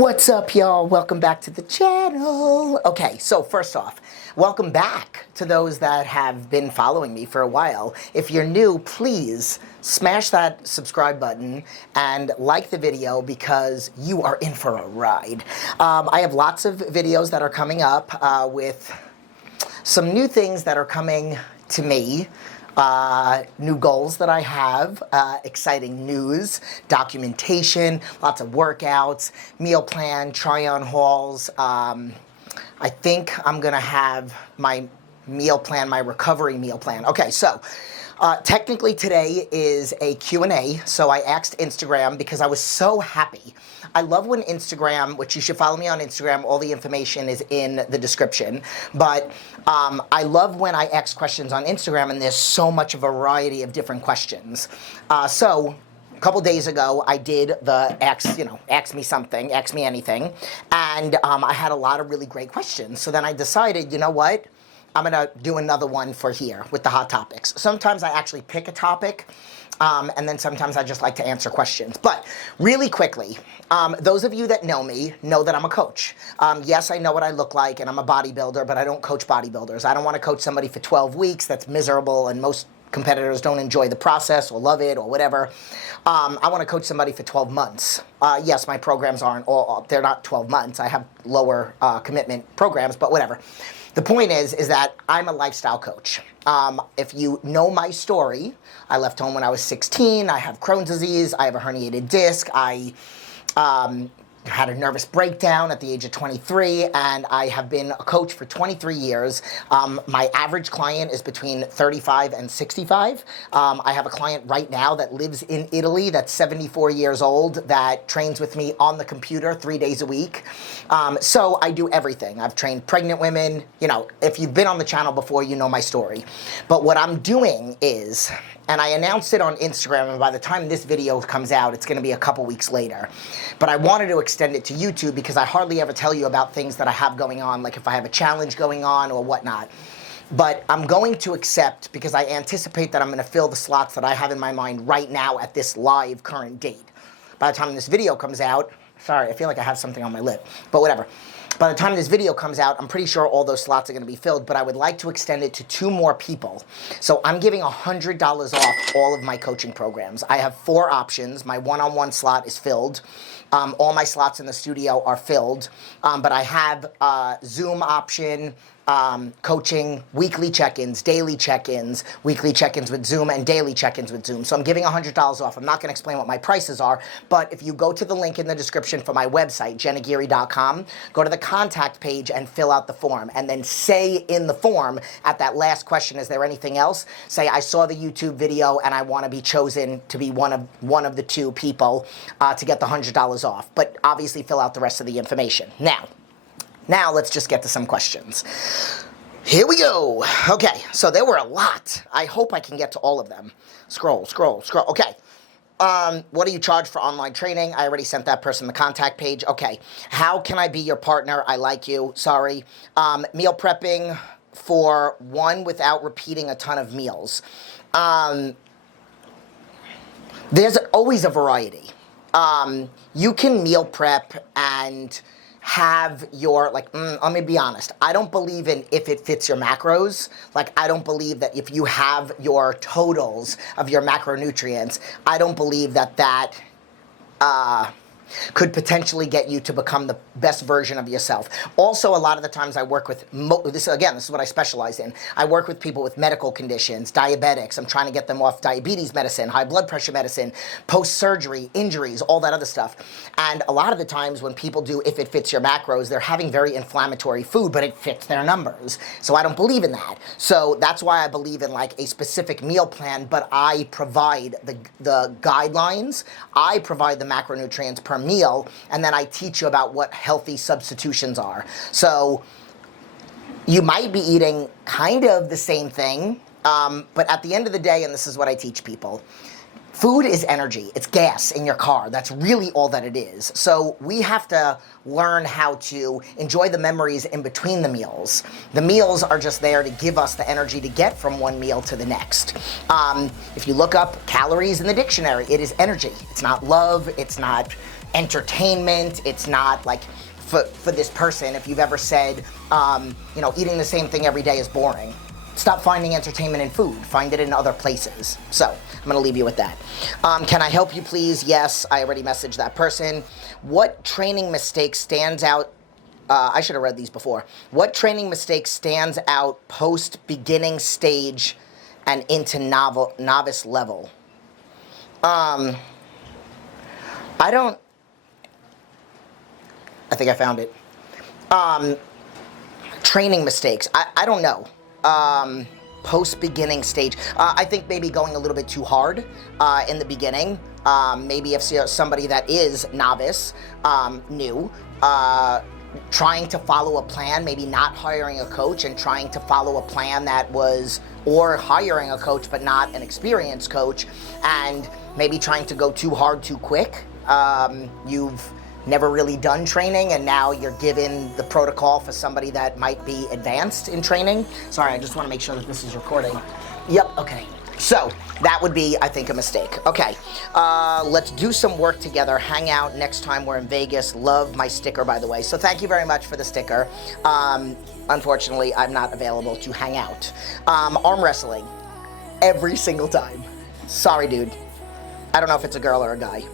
What's up, y'all? Welcome back to the channel. Okay, so first off, welcome back to those that have been following me for a while. If you're new, please smash that subscribe button and like the video because you are in for a ride. I have lots of videos that are coming up with some new things that are coming to me. New goals that I have, exciting news, documentation, lots of workouts, meal plan, try-on hauls. I think I'm gonna have my meal plan, my recovery meal plan. Okay, so technically today is a Q&A, so I asked Instagram because I was so happy. I love when Instagram, which you should follow me on Instagram, all the information is in the description, but I love when I ask questions on Instagram and there's so much of a variety of different questions. So a couple days ago, I did the ask me something, ask me anything, and I had a lot of really great questions. So then I decided, you know what? I'm gonna do another one for here with the hot topics. Sometimes I actually pick a topic, and then sometimes I just like to answer questions. But really quickly, those of you that know me know that I'm a coach. Yes, I know what I look like and I'm a bodybuilder, but I don't coach bodybuilders. I don't wanna coach somebody for 12 weeks, that's miserable, and most competitors don't enjoy the process or love it or whatever. I wanna coach somebody for 12 months. Yes, my programs aren't they're not 12 months. I have lower commitment programs, but whatever. The point is that I'm a lifestyle coach. If you know my story, I left home when I was 16, I have Crohn's disease, I have a herniated disc, I had a nervous breakdown at the age of 23, and I have been a coach for 23 years. My average client is between 35 and 65. I have a client right now that lives in Italy that's 74 years old that trains with me on the computer 3 days a week. So I do everything. I've trained pregnant women. You know, if you've been on the channel before, you know my story. But what I'm doing is, and I announced it on Instagram, and by the time this video comes out, it's gonna be a couple weeks later. But I wanted to extend it to YouTube because I hardly ever tell you about things that I have going on, like if I have a challenge going on or whatnot. But I'm going to accept, because I anticipate that I'm gonna fill the slots that I have in my mind right now at this live current date. By the time this video comes out, sorry, I feel like I have something on my lip, but whatever. By the time this video comes out, I'm pretty sure all those slots are gonna be filled, but I would like to extend it to 2 more people. So I'm giving $100 off all of my coaching programs. I have 4 options. My one-on-one slot is filled. All my slots in the studio are filled, but I have Zoom option, coaching, weekly check-ins, daily check-ins, weekly check-ins with Zoom, and daily check-ins with Zoom. So I'm giving $100 off. I'm not gonna explain what my prices are, but if you go to the link in the description for my website, jennageary.com, go to the contact page and fill out the form, and then say in the form, at that last question, is there anything else? Say, I saw the YouTube video and I wanna be chosen to be one of the 2 people to get the $100 off, but obviously fill out the rest of the information. Now let's just get to some questions. Here we go. Okay, so there were a lot. I hope I can get to all of them. Scroll. Okay. What do you charge for online training? I already sent that person the contact page. Okay. How can I be your partner? I like you. Sorry. Meal prepping for 1 without repeating a ton of meals. There's always a variety. You can meal prep and have your, let me be honest, I don't believe in if it fits your macros. Like, I don't believe that if you have your totals of your macronutrients, I don't believe that could potentially get you to become the best version of yourself. Also, a lot of the times I work with, this is what I specialize in. I work with people with medical conditions, diabetics. I'm trying to get them off diabetes medicine, high blood pressure medicine, post-surgery, injuries, all that other stuff. And a lot of the times when people do if it fits your macros, they're having very inflammatory food, but it fits their numbers. So I don't believe in that. So that's why I believe in like a specific meal plan, but I provide the guidelines, I provide the macronutrients per meal, and then I teach you about what healthy substitutions are. So you might be eating kind of the same thing, but at the end of the day, and this is what I teach people, food is energy. It's gas in your car. That's really all that it is. So we have to learn how to enjoy the memories in between the meals. The meals are just there to give us the energy to get from one meal to the next. If you look up calories in the dictionary, it is energy. It's not love. It's not entertainment. It's not like for this person, if you've ever said, you know, eating the same thing every day is boring. Stop finding entertainment in food. Find it in other places. So I'm going to leave you with that. Can I help you, please? Yes, I already messaged that person. What training mistake stands out? I should have read these before. What training mistake stands out post beginning stage and into novice level? I think I found it. Training mistakes. I don't know. Post-beginning stage. I think maybe going a little bit too hard in the beginning. Maybe if somebody that is novice, new, trying to follow a plan, maybe not hiring a coach and trying to follow a plan that was, or hiring a coach but not an experienced coach, and maybe trying to go too hard too quick. You've never really done training, and now you're given the protocol for somebody that might be advanced in training. Sorry, I just want to make sure that this is recording. Yep, okay. So that would be, I think, a mistake. Okay, let's do some work together. Hang out next time we're in Vegas. Love my sticker, by the way. So thank you very much for the sticker. Unfortunately, I'm not available to hang out. Arm wrestling, every single time. Sorry, dude. I don't know if it's a girl or a guy.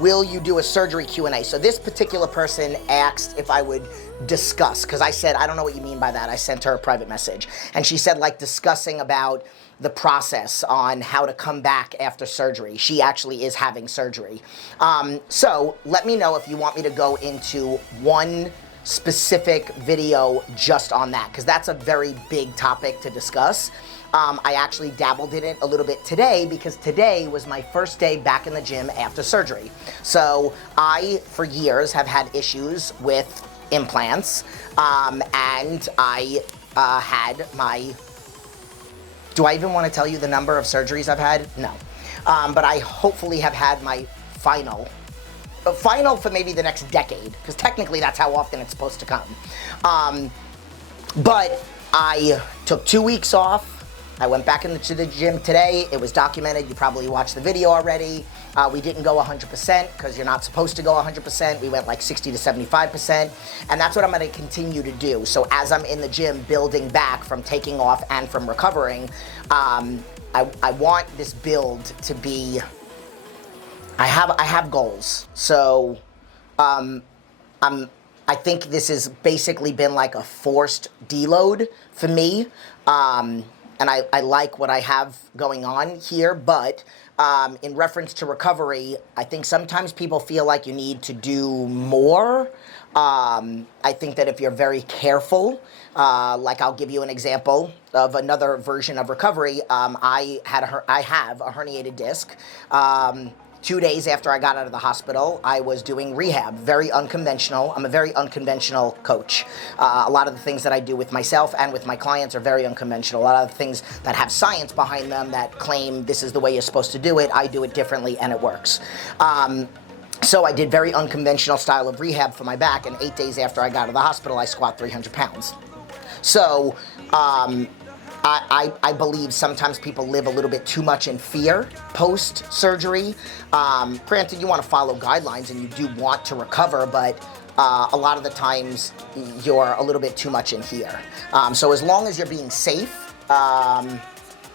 Will you do a surgery Q&A? So this particular person asked if I would discuss, because I said, I don't know what you mean by that. I sent her a private message. And she said, like, discussing about the process on how to come back after surgery. She actually is having surgery. So let me know if you want me to go into one specific video just on that, because that's a very big topic to discuss. I actually dabbled in it a little bit today because today was my first day back in the gym after surgery. So I, for years, have had issues with implants, and I had my... Do I even want to tell you the number of surgeries I've had? No. But I hopefully have had my final for maybe the next decade, because technically that's how often it's supposed to come. But I took 2 weeks off. I went back into the gym today. It was documented. You probably watched the video already. We didn't go 100% because you're not supposed to go 100%. We went like 60 to 75%. And that's what I'm going to continue to do. So as I'm in the gym building back from taking off and from recovering, I want this build to be... I have goals. So I think this has basically been like a forced deload for me. And I like what I have going on here, but in reference to recovery, I think sometimes people feel like you need to do more. I think that if you're very careful, like I'll give you an example of another version of recovery. I have a herniated disc. 2 days after I got out of the hospital, I was doing rehab, very unconventional. I'm a very unconventional coach. A lot of the things that I do with myself and with my clients are very unconventional. A lot of the things that have science behind them that claim this is the way you're supposed to do it, I do it differently and it works. So I did very unconventional style of rehab for my back, and 8 days after I got out of the hospital, I squat 300 pounds. So, I believe sometimes people live a little bit too much in fear post-surgery. Granted, you want to follow guidelines and you do want to recover, but a lot of the times you're a little bit too much in here. So as long as you're being safe,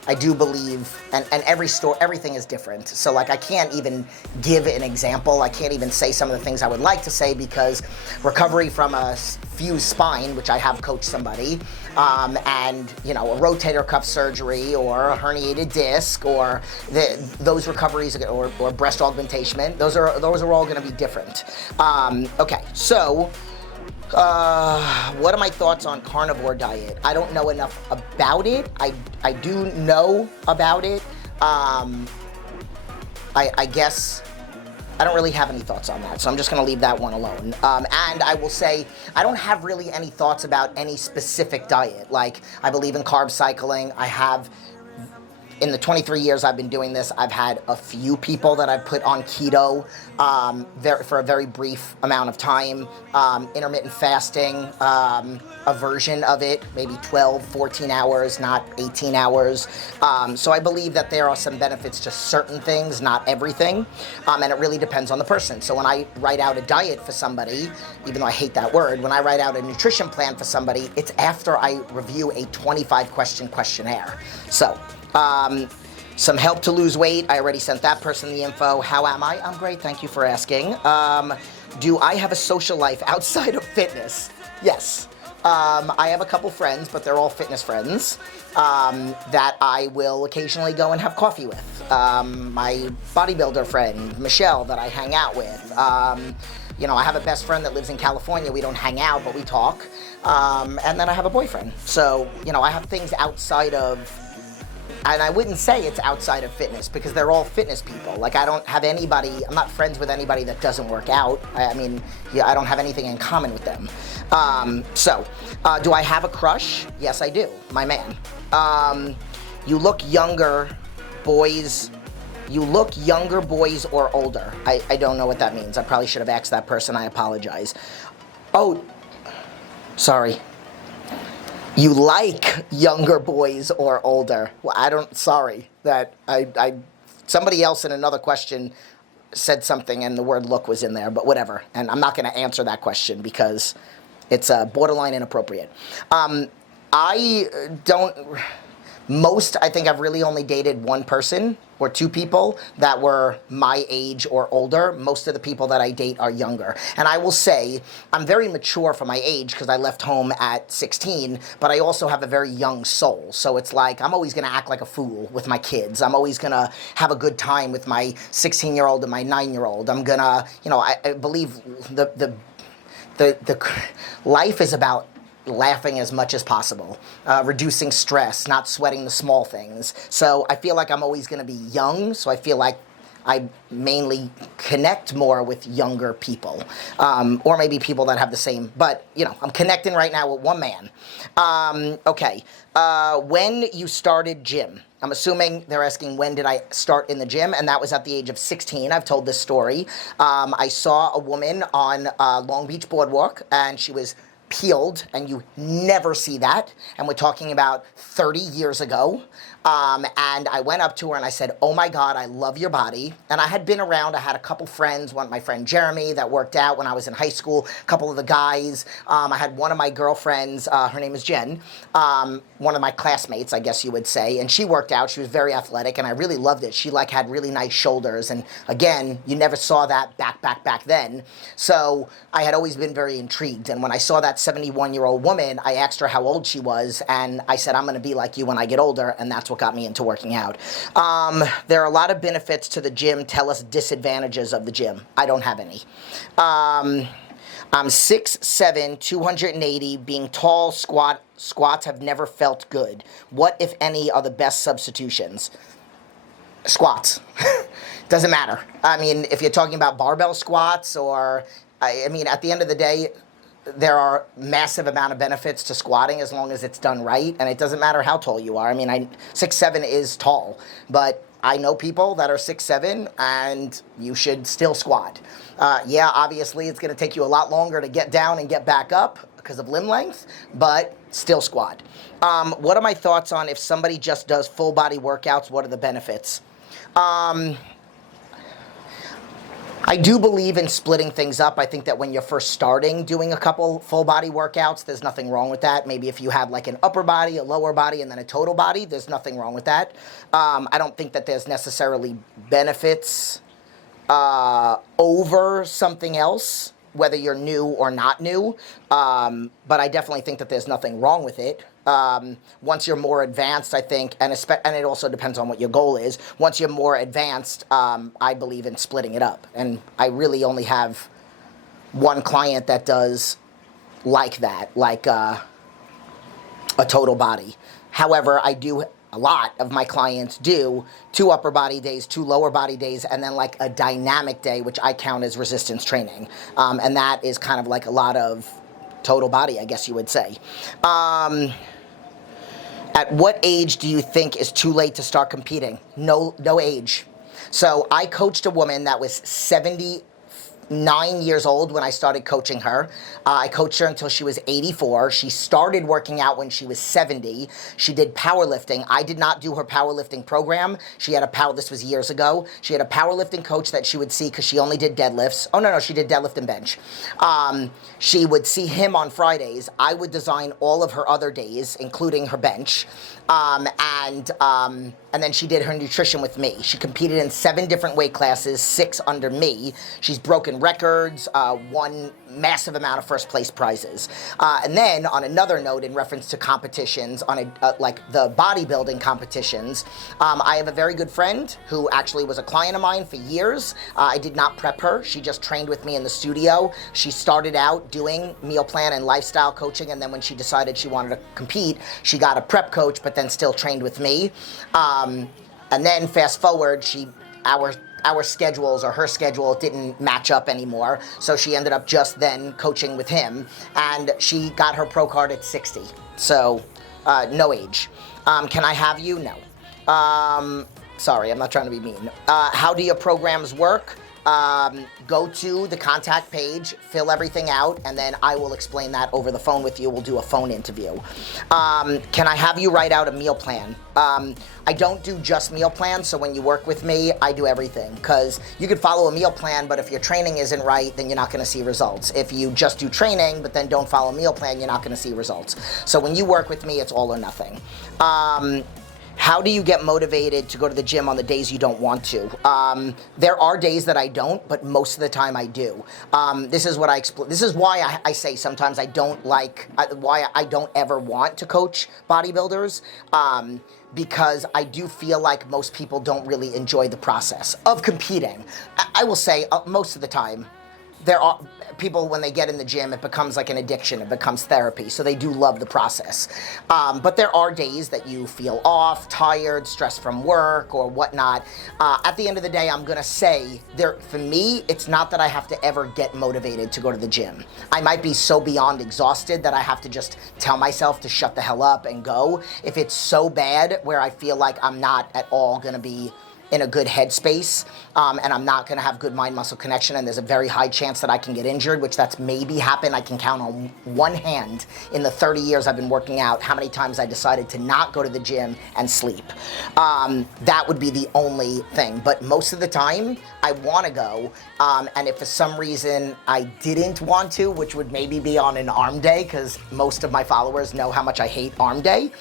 I do believe, and everything is different. So like I can't even give an example. I can't even say some of the things I would like to say because recovery from a fused spine, which I have coached somebody, and you know, a rotator cuff surgery or a herniated disc or those recoveries or breast augmentation, those are all going to be different. Okay, so. What are my thoughts on carnivore diet? I don't know enough about it. I do know about it. I guess I don't really have any thoughts on that, so I'm just going to leave that one alone. And I will say I don't have really any thoughts about any specific diet. Like, I believe in carb cycling. I have in the 23 years I've been doing this, I've had a few people that I've put on keto for a very brief amount of time. Intermittent fasting, a version of it, maybe 12, 14 hours, not 18 hours. So I believe that there are some benefits to certain things, not everything, and it really depends on the person. So when I write out a diet for somebody, even though I hate that word, when I write out a nutrition plan for somebody, it's after I review a 25-question questionnaire. So, some help to lose weight. I already sent that person the info. How am I? I'm great. Thank you for asking. Do I have a social life outside of fitness? Yes. I have a couple friends, but they're all fitness friends that I will occasionally go and have coffee with. My bodybuilder friend, Michelle, that I hang out with. You know, I have a best friend that lives in California. We don't hang out, but we talk. And then I have a boyfriend. So, you know, I have things outside of, and I wouldn't say it's outside of fitness because they're all fitness people. Like, I don't have anybody, I'm not friends with anybody that doesn't work out. I mean, yeah, I don't have anything in common with them. Do I have a crush? Yes, I do. My man. You look younger, boys. You look younger, boys or older. I don't know what that means. I probably should have asked that person. I apologize. Oh, sorry. You like younger boys or older? Well, sorry. Somebody else in another question said something and the word look was in there, but whatever. And I'm not going to answer that question because it's borderline inappropriate. I think I've really only dated one person or two people that were my age or older. Most of the people that I date are younger. And I will say, I'm very mature for my age because I left home at 16, but I also have a very young soul. So it's like, I'm always going to act like a fool with my kids. I'm always going to have a good time with my 16-year-old and my 9-year-old. I'm going to, you know, I believe the life is about laughing as much as possible, reducing stress, not sweating the small things. So I feel like I'm always going to be young, so I feel like I mainly connect more with younger people, or maybe people that have the same, but, you know, I'm connecting right now with one man. Okay, when you started gym, I'm assuming they're asking when did I start in the gym, and that was at the age of 16. I've told this story. I saw a woman on Long Beach Boardwalk, and she was peeled, and you never see that, and we're talking about 30 years ago. And I went up to her and I said, oh my God, I love your body. And I had been around, I had a couple friends, my friend Jeremy that worked out when I was in high school, a couple of the guys. I had one of my girlfriends, her name is Jen, one of my classmates, I guess you would say, and she worked out. She was very athletic and I really loved it. She like had really nice shoulders, and again, you never saw that back then. So I had always been very intrigued, and when I saw that 71-year-old woman, I asked her how old she was, and I said, I'm gonna be like you when I get older, and that's what got me into working out. There are a lot of benefits to the gym. Tell us disadvantages of the gym. I don't have any. I'm 6'7", 280, being tall, squats have never felt good. What, if any, are the best substitutions? Squats. Doesn't matter. I mean, if you're talking about barbell squats or, I mean, at the end of the day, there are massive amount of benefits to squatting as long as it's done right, and it doesn't matter how tall you are. I mean, 6'7" is tall, but I know people that are 6'7", and you should still squat. Yeah, obviously, it's going to take you a lot longer to get down and get back up because of limb length, but still squat. What are my thoughts on if somebody just does full body workouts? What are the benefits? I do believe in splitting things up. I think that when you're first starting doing a couple full body workouts, there's nothing wrong with that. Maybe if you have like an upper body, a lower body, and then a total body, there's nothing wrong with that. I don't think that there's necessarily benefits over something else, whether you're new or not new, but I definitely think that there's nothing wrong with it. Once you're more advanced, I think, and it also depends on what your goal is. Once you're more advanced, I believe in splitting it up. And I really only have one client that does like that, like a total body. However, a lot of my clients do 2 upper body days, 2 lower body days, and then like a dynamic day, which I count as resistance training. And that is kind of like a lot of total body, I guess you would say. At what age do you think is too late to start competing? No age. So I coached a woman that was 79 years old when I started coaching her. I coached her until she was 84. She started working out when she was 70. She did powerlifting. I did not do her powerlifting program. She had this was years ago. She had a powerlifting coach that she would see because she only did deadlifts. Oh, no, she did deadlift and bench. She would see him on Fridays. I would design all of her other days, including her bench. And then she did her nutrition with me. She competed in 7 different weight classes, 6 under me. She's broken records, won massive amount of first place prizes. And then on another note, in reference to competitions, on like the bodybuilding competitions, I have a very good friend who actually was a client of mine for years. I did not prep her. She just trained with me in the studio. She started out doing meal plan and lifestyle coaching, and then when she decided she wanted to compete, she got a prep coach, but then still trained with me. And then fast forward, our schedules, or her schedule, didn't match up anymore, so she ended up just then coaching with him, and she got her pro card at 60. So no age. Can I have you? No. Sorry, I'm not trying to be mean. How do your programs work? Go to the contact page, fill everything out, and then I will explain that over the phone with you. We'll do a phone interview. Can I have you write out a meal plan? I don't do just meal plans, so when you work with me, I do everything, because you could follow a meal plan, but if your training isn't right, then you're not going to see results. If you just do training, but then don't follow a meal plan, you're not going to see results. So when you work with me, it's all or nothing. How do you get motivated to go to the gym on the days you don't want to? There are days that I don't, but most of the time I do. This is why I say sometimes I don't like, why I don't ever want to coach bodybuilders, because I do feel like most people don't really enjoy the process of competing. I will say most of the time, there are people, when they get in the gym, it becomes like an addiction, it becomes therapy, so they do love the process. But there are days that you feel off, tired, stressed from work or whatnot. At the end of the day, I'm gonna say, for me, it's not that I have to ever get motivated to go to the gym. I might be so beyond exhausted that I have to just tell myself to shut the hell up and go. If it's so bad where I feel like I'm not at all gonna be in a good headspace, and I'm not gonna have good mind-muscle connection, and there's a very high chance that I can get injured, which that's maybe happened. I can count on one hand in the 30 years I've been working out how many times I decided to not go to the gym and sleep. That would be the only thing, but most of the time I wanna go, and if for some reason I didn't want to, which would maybe be on an arm day, because most of my followers know how much I hate arm day,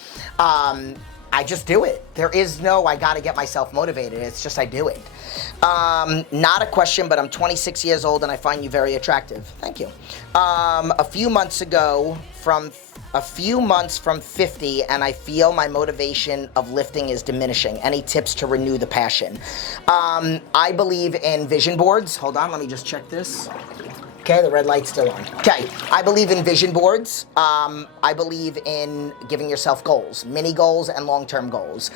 I just do it. There is no, I gotta get myself motivated. It's just I do it. Not a question, but I'm 26 years old and I find you very attractive. Thank you. A few months from 50, and I feel my motivation of lifting is diminishing. Any tips to renew the passion? I believe in vision boards. Hold on, let me just check this. Okay, the red light's still on. Okay, I believe in vision boards. I believe in giving yourself goals, mini goals and long-term goals.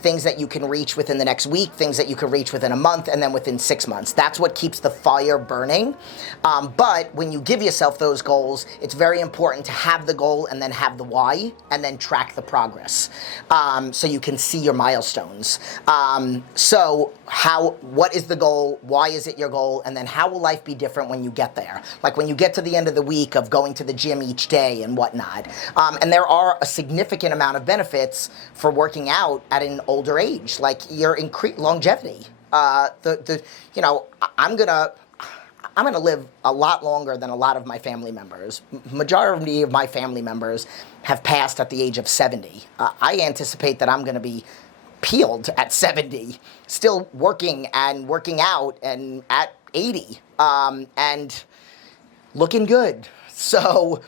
Things that you can reach within the next week, things that you can reach within a month, and then within 6 months. That's what keeps the fire burning. But when you give yourself those goals, it's very important to have the goal and then have the why, and then track the progress. So you can see your milestones. What is the goal? Why is it your goal? And then how will life be different when you get there? Like when you get to the end of the week of going to the gym each day and whatnot. And there are a significant amount of benefits for working out at an older age, like your increased longevity. I'm gonna live a lot longer than a lot of my family members. Majority of my family members have passed at the age of 70. I anticipate that I'm gonna be peeled at 70, still working and working out, and at 80, and looking good. So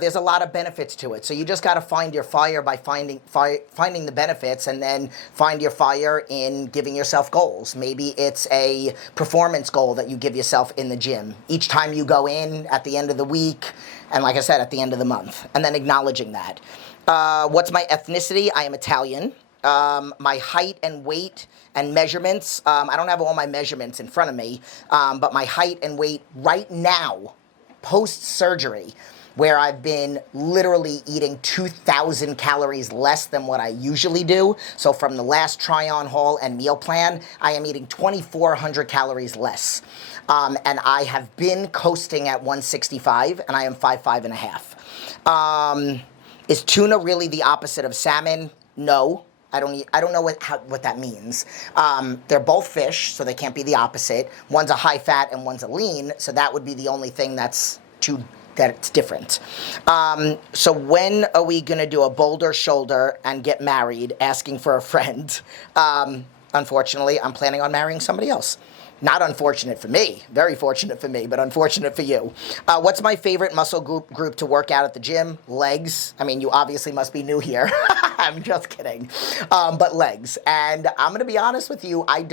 there's a lot of benefits to it. So you just got to find your fire by finding the benefits, and then find your fire in giving yourself goals. Maybe it's a performance goal that you give yourself in the gym each time you go in, at the end of the week, and like I said, at the end of the month, and then acknowledging that. What's my ethnicity? I am Italian. My height and weight and measurements, I don't have all my measurements in front of me, but my height and weight right now, post-surgery, where I've been literally eating 2,000 calories less than what I usually do. So from the last try-on haul and meal plan, I am eating 2,400 calories less. And I have been coasting at 165, and I am 5'5.5". Is tuna really the opposite of salmon? No. I don't know what that means. They're both fish, so they can't be the opposite. One's a high fat and one's a lean, so that would be the only thing that's different. So when are we gonna do a boulder shoulder and get married? Asking for a friend. Unfortunately, I'm planning on marrying somebody else. Not unfortunate for me, very fortunate for me, but unfortunate for you. What's my favorite muscle group to work out at the gym? Legs. I mean, you obviously must be new here. I'm just kidding. But legs. And I'm going to be honest with you, I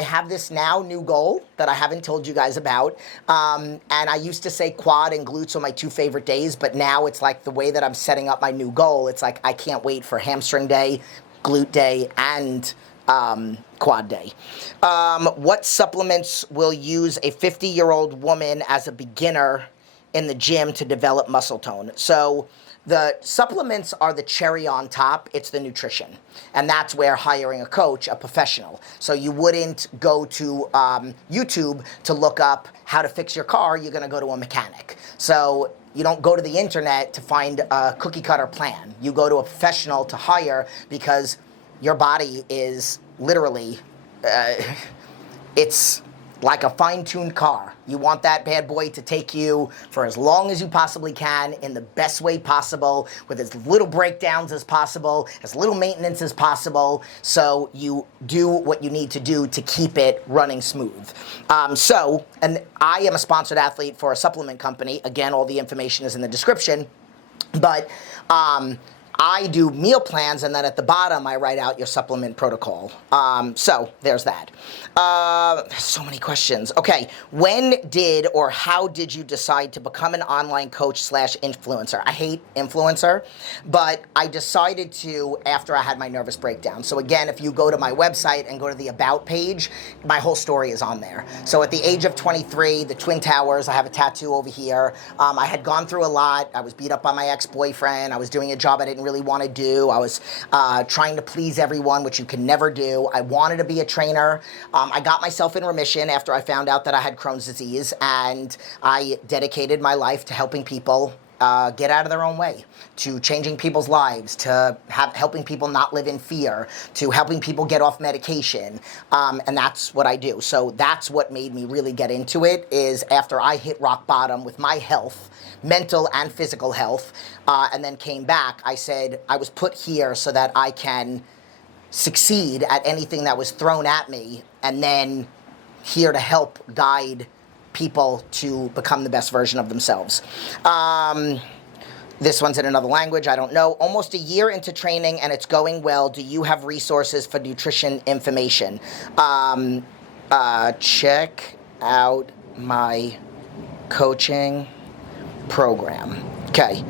have this new goal that I haven't told you guys about. And I used to say quad and glutes are my two favorite days, but now it's like the way that I'm setting up my new goal, it's like I can't wait for hamstring day, glute day, and quad day. What supplements will use a 50-year-old woman as a beginner in the gym to develop muscle tone? So the supplements are the cherry on top. It's the nutrition. And that's where hiring a coach, a professional. So you wouldn't go to YouTube to look up how to fix your car. You're going to go to a mechanic. So you don't go to the internet to find a cookie cutter plan. You go to a professional to hire because your body is literally, it's like a fine-tuned car. You want that bad boy to take you for as long as you possibly can in the best way possible, with as little breakdowns as possible, as little maintenance as possible, so you do what you need to do to keep it running smooth. And I am a sponsored athlete for a supplement company. Again, all the information is in the description, but I do meal plans, and then at the bottom, I write out your supplement protocol. So there's that. So many questions. Okay, when did or how did you decide to become an online coach / influencer? I hate influencer, but I decided to after I had my nervous breakdown. So again, if you go to my website and go to the About page, my whole story is on there. So at the age of 23, the Twin Towers, I have a tattoo over here. I had gone through a lot. I was beat up by my ex-boyfriend. I was doing a job I didn't really want to do. I was trying to please everyone, which you can never do. I wanted to be a trainer. I got myself in remission after I found out that I had Crohn's disease, and I dedicated my life to helping people get out of their own way, to changing people's lives, to helping people not live in fear, to helping people get off medication, and that's what I do. So that's what made me really get into it, is after I hit rock bottom with my health, mental and physical health, and then came back, I said I was put here so that I can succeed at anything that was thrown at me, and then here to help guide people to become the best version of themselves. This one's in another language, I don't know. Almost a year into training and it's going well. Do you have resources for nutrition information? Check out my coaching program. Okay.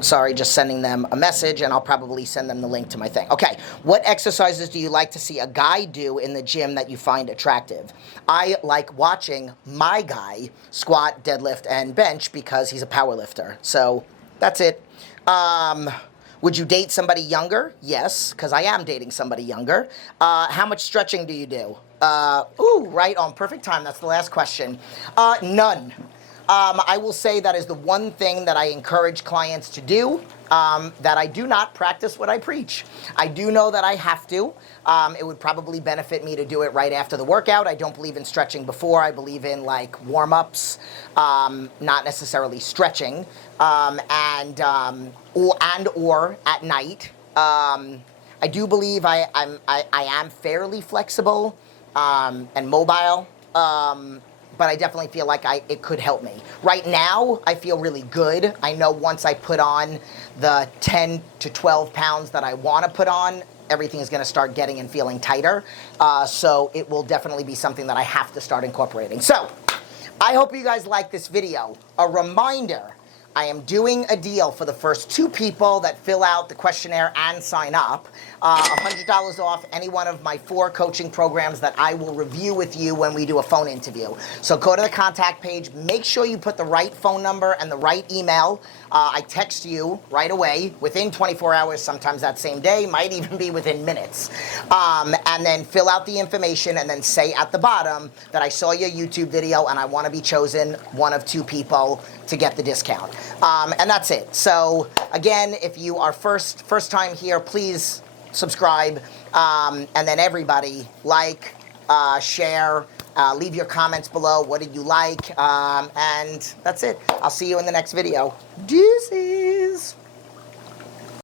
Sorry, just sending them a message, and I'll probably send them the link to my thing. Okay, what exercises do you like to see a guy do in the gym that you find attractive? I like watching my guy squat, deadlift, and bench because he's a power lifter. So that's it. Would you date somebody younger? Yes, because I am dating somebody younger. How much stretching do you do? Right on, perfect time. That's the last question. None. I will say that is the one thing that I encourage clients to do, that I do not practice what I preach. I do know that I have to. It would probably benefit me to do it right after the workout. I don't believe in stretching before. I believe in like warm-ups, not necessarily stretching, or at night. I do believe I am fairly flexible and mobile. But I definitely feel like it could help me. Right now, I feel really good. I know once I put on the 10 to 12 pounds that I want to put on, everything is going to start getting and feeling tighter. So it will definitely be something that I have to start incorporating. So I hope you guys like this video. A reminder, I am doing a deal for the first 2 people that fill out the questionnaire and sign up. $100 off any one of my 4 coaching programs that I will review with you when we do a phone interview. So go to the contact page. Make sure you put the right phone number and the right email. I text you right away within 24 hours, sometimes that same day, might even be within minutes. And then fill out the information and then say at the bottom that I saw your YouTube video and I want to be chosen one of 2 people to get the discount. And that's it. So again, if you are first time here, please subscribe. And then everybody like, share, leave your comments below. What did you like? And that's it. I'll see you in the next video. Deuces.